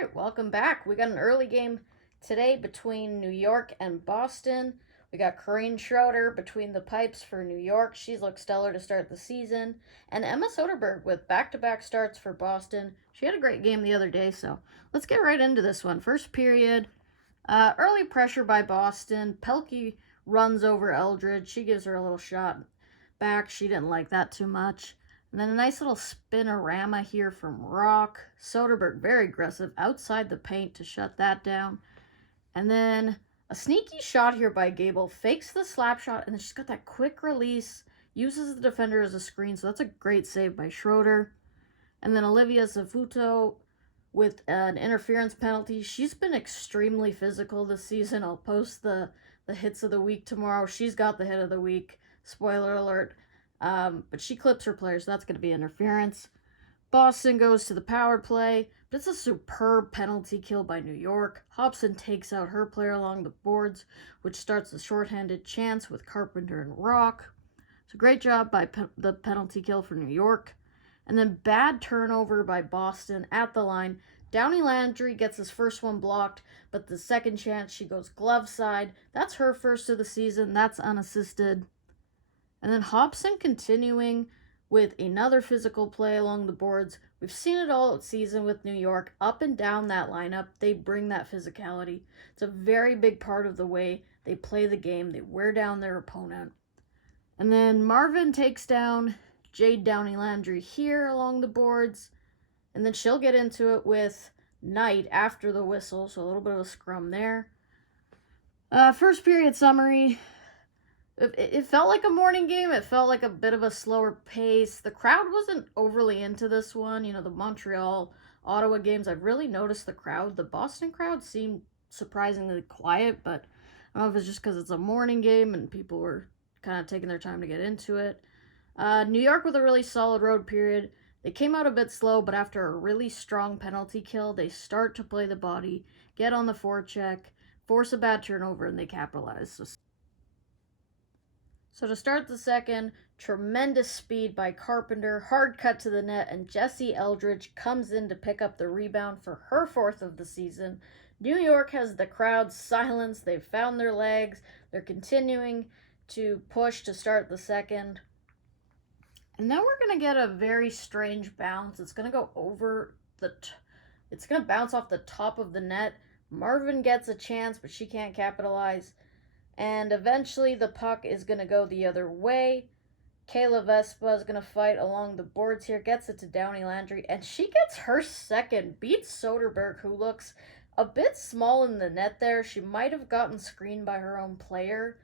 right, welcome back. We got an early game today between New York and Boston. We got Corrine Schroeder between the pipes for New York. She's looked stellar to start the season. And Emma Soderberg with back-to-back starts for Boston. She had a great game the other day, so let's get right into this one. First period, early pressure by Boston. Pelkey runs over Eldridge. She gives her a little shot back. She didn't like that too much. And then a nice little spinorama here from Rock. Soderberg, very aggressive, outside the paint to shut that down. And then a sneaky shot here by Gable. Fakes the slap shot, and then she's got that quick release. Uses the defender as a screen, so that's a great save by Schroeder. And then Olivia Zavuto with an interference penalty. She's been extremely physical this season. I'll post the hits of the week tomorrow. She's got the hit of the week. Spoiler alert. But she clips her players, so that's going to be interference. Boston goes to the power play, but it's a superb penalty kill by New York. Hobson takes out her player along the boards, which starts the shorthanded chance with Carpenter and Rock. It's a great job by the penalty kill for New York. And then bad turnover by Boston at the line. Downey Landry gets his first one blocked, but the second chance she goes glove side. That's her first of the season. That's unassisted. And then Hobson continuing with another physical play along the boards. We've seen it all season with New York. Up and down that lineup, they bring that physicality. It's a very big part of the way they play the game. They wear down their opponent. And then Marvin takes down Jade Downey Landry here along the boards. And then she'll get into it with Knight after the whistle, so a little bit of a scrum there. First period summary. It felt like a morning game. It felt like a bit of a slower pace. The crowd wasn't overly into this one. You know, the Montreal, Ottawa games, I've really noticed the crowd. The Boston crowd seemed surprisingly quiet, but I don't know if it's just because it's a morning game and people were kind of taking their time to get into it. New York with a really solid road period. They came out a bit slow, but after a really strong penalty kill, they start to play the body, get on the forecheck, force a bad turnover, and they capitalize. So to start the second, tremendous speed by Carpenter, hard cut to the net, and Jessie Eldridge comes in to pick up the rebound for her fourth of the season. New York has the crowd silenced. They've found their legs. They're continuing to push to start the second. And then we're going to get a very strange bounce. It's going to go over it's going to bounce off the top of the net. Marvin gets a chance, but she can't capitalize. And eventually the puck is going to go the other way. Kayla Vespa is going to fight along the boards here, gets it to Downey Landry, and she gets her second, beats Soderberg, who looks a bit small in the net there. She might have gotten screened by her own player.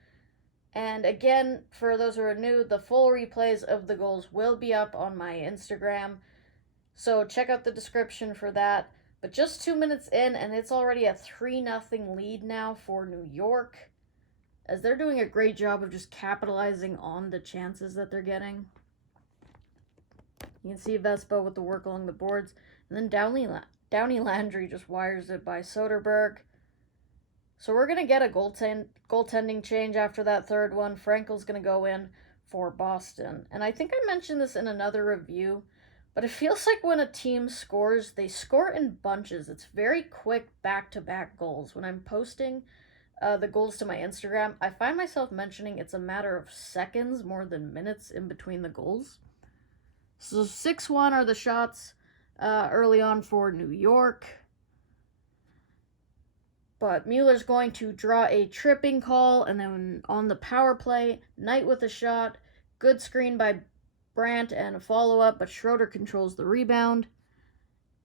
And again, for those who are new, the full replays of the goals will be up on my Instagram. So check out the description for that. But just 2 minutes in, and it's already a 3-0 lead now for New York, as they're doing a great job of just capitalizing on the chances that they're getting. You can see Vespa with the work along the boards. And then Downey Landry just wires it by Soderberg. So we're going to get a goaltending change after that third one. Frankel's going to go in for Boston. And I think I mentioned this in another review, but it feels like when a team scores, they score in bunches. It's very quick back-to-back goals. When I'm posting the goals to my Instagram, I find myself mentioning it's a matter of seconds more than minutes in between the goals. So 6-1 are the shots early on for New York. But Mueller's going to draw a tripping call, and then on the power play, Knight with a shot. Good screen by Brandt and a follow-up, but Schroeder controls the rebound.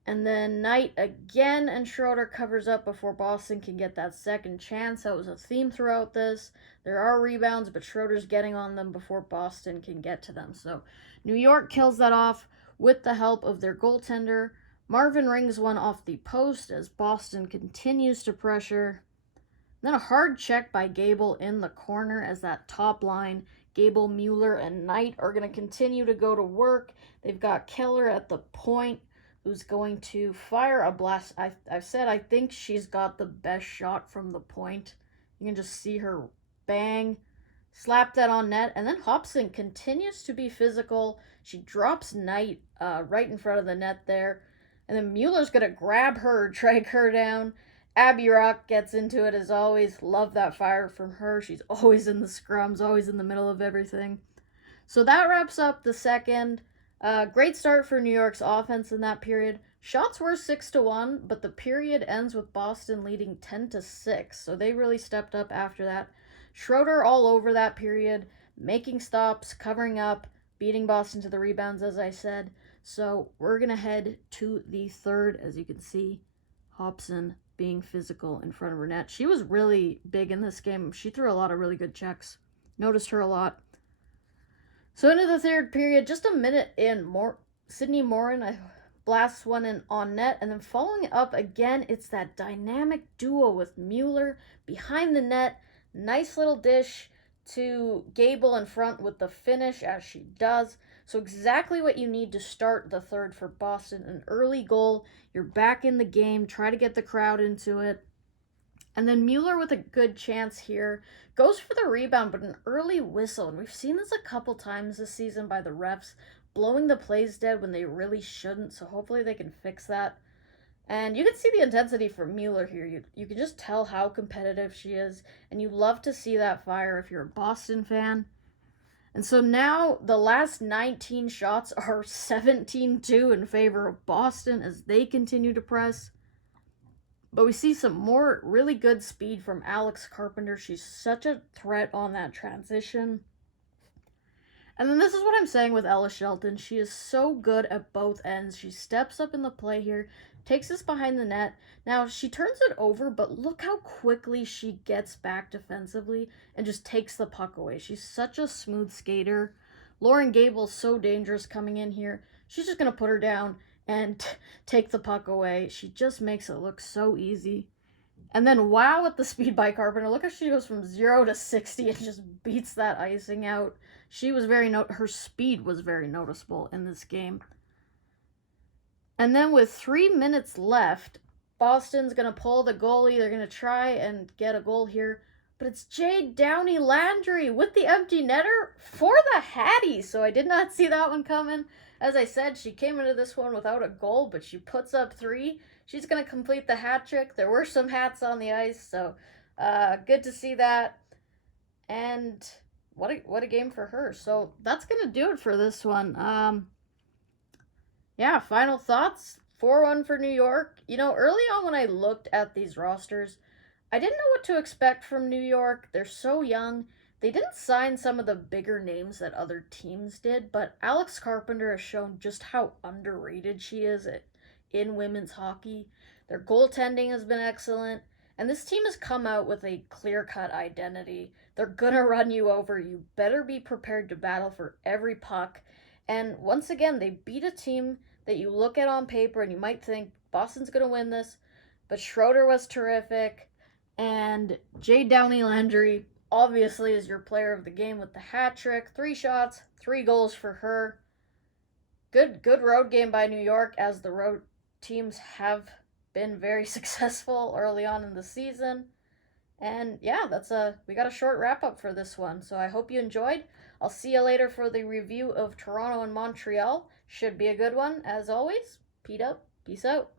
And then Knight again, and Schroeder covers up before Boston can get that second chance. That was a theme throughout this. There are rebounds, but Schroeder's getting on them before Boston can get to them. So New York kills that off with the help of their goaltender. Marvin rings one off the post as Boston continues to pressure. Then a hard check by Gable in the corner as that top line, Gable, Mueller, and Knight, are going to continue to go to work. They've got Keller at the point, who's going to fire a blast. I've said I think she's got the best shot from the point. You can just see her bang, slap that on net, and then Hobson continues to be physical. She drops Knight right in front of the net there. And then Mueller's going to grab her, drag her down. Abby Rock gets into it as always. Love that fire from her. She's always in the scrums, always in the middle of everything. So that wraps up the second. Great start for New York's offense in that period. Shots were 6-1, but the period ends with Boston leading 10-6. So they really stepped up after that. Schroeder all over that period, making stops, covering up, beating Boston to the rebounds, as I said. So we're going to head to the third, as you can see. Hobson being physical in front of her net. She was really big in this game. She threw a lot of really good checks. Noticed her a lot. So into the third period, just a minute in, Sydney Morin blasts one in on net, and then following it up again, it's that dynamic duo with Mueller behind the net. Nice little dish to Gable in front with the finish, as she does. So exactly what you need to start the third for Boston. An early goal. You're back in the game. Try to get the crowd into it. And then Mueller with a good chance here. Goes for the rebound, but an early whistle. And we've seen this a couple times this season by the refs. Blowing the plays dead when they really shouldn't. So hopefully they can fix that. And you can see the intensity from Mueller here. You can just tell how competitive she is. And you love to see that fire if you're a Boston fan. And so now the last 19 shots are 17-2 in favor of Boston as they continue to press. But we see some more really good speed from Alex Carpenter. She's such a threat on that transition. And then this is what I'm saying with Ella Shelton. She is so good at both ends. She steps up in the play here, takes us behind the net. Now, she turns it over, but look how quickly she gets back defensively and just takes the puck away. She's such a smooth skater. Lauren Gable's so dangerous coming in here. She's just going to put her down and take the puck away. She just makes it look so easy. And then, wow, at the speed by Carpenter. Look how she goes from 0 to 60 and just beats that icing out. She was her speed was very noticeable in this game. And then with 3 minutes left, Boston's going to pull the goalie. They're going to try and get a goal here. But it's Jade Downey Landry with the empty netter for the Hattie. So I did not see that one coming. As I said, she came into this one without a goal, but she puts up 3. She's going to complete the hat trick. There were some hats on the ice, so good to see that. And what a game for her. So that's going to do it for this one. Yeah, final thoughts. 4-1 for New York. You know, early on when I looked at these rosters, I didn't know what to expect from New York. They're so young. They didn't sign some of the bigger names that other teams did, but Alex Carpenter has shown just how underrated she is in women's hockey. Their goaltending has been excellent, and this team has come out with a clear-cut identity. They're gonna run you over. You better be prepared to battle for every puck. And once again, they beat a team that you look at on paper and you might think Boston's gonna win this, but Schroeder was terrific, and Jade Downey Landry obviously is your player of the game with the hat trick. 3 shots, 3 goals for her. Good road game by New York, as the road teams have been very successful early on in the season. And yeah, we got a short wrap up for this one. So I hope you enjoyed. I'll see you later for the review of Toronto and Montreal. Should be a good one. As always, Pete up. Peace out.